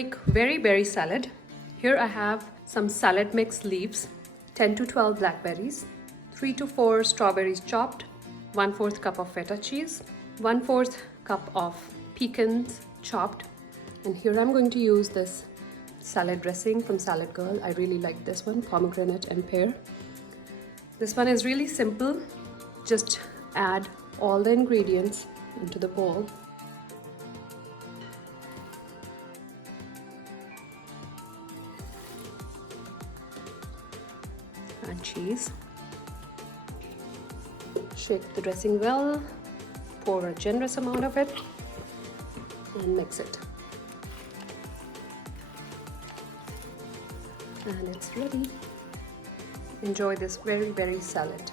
make very berry salad. Here I have some salad mix leaves, 10 to 12 blackberries, 3 to 4 strawberries chopped, 1/4 cup of feta cheese, 1/4 cup of pecans chopped, and here I'm going to use this salad dressing from Salad Girl. I really like this one, pomegranate and pear. This one is really simple. Just add all the ingredients into the bowl. Add cheese. Shake the dressing well. Pour a generous amount of it and mix it. And it's ready. Enjoy this very berry salad.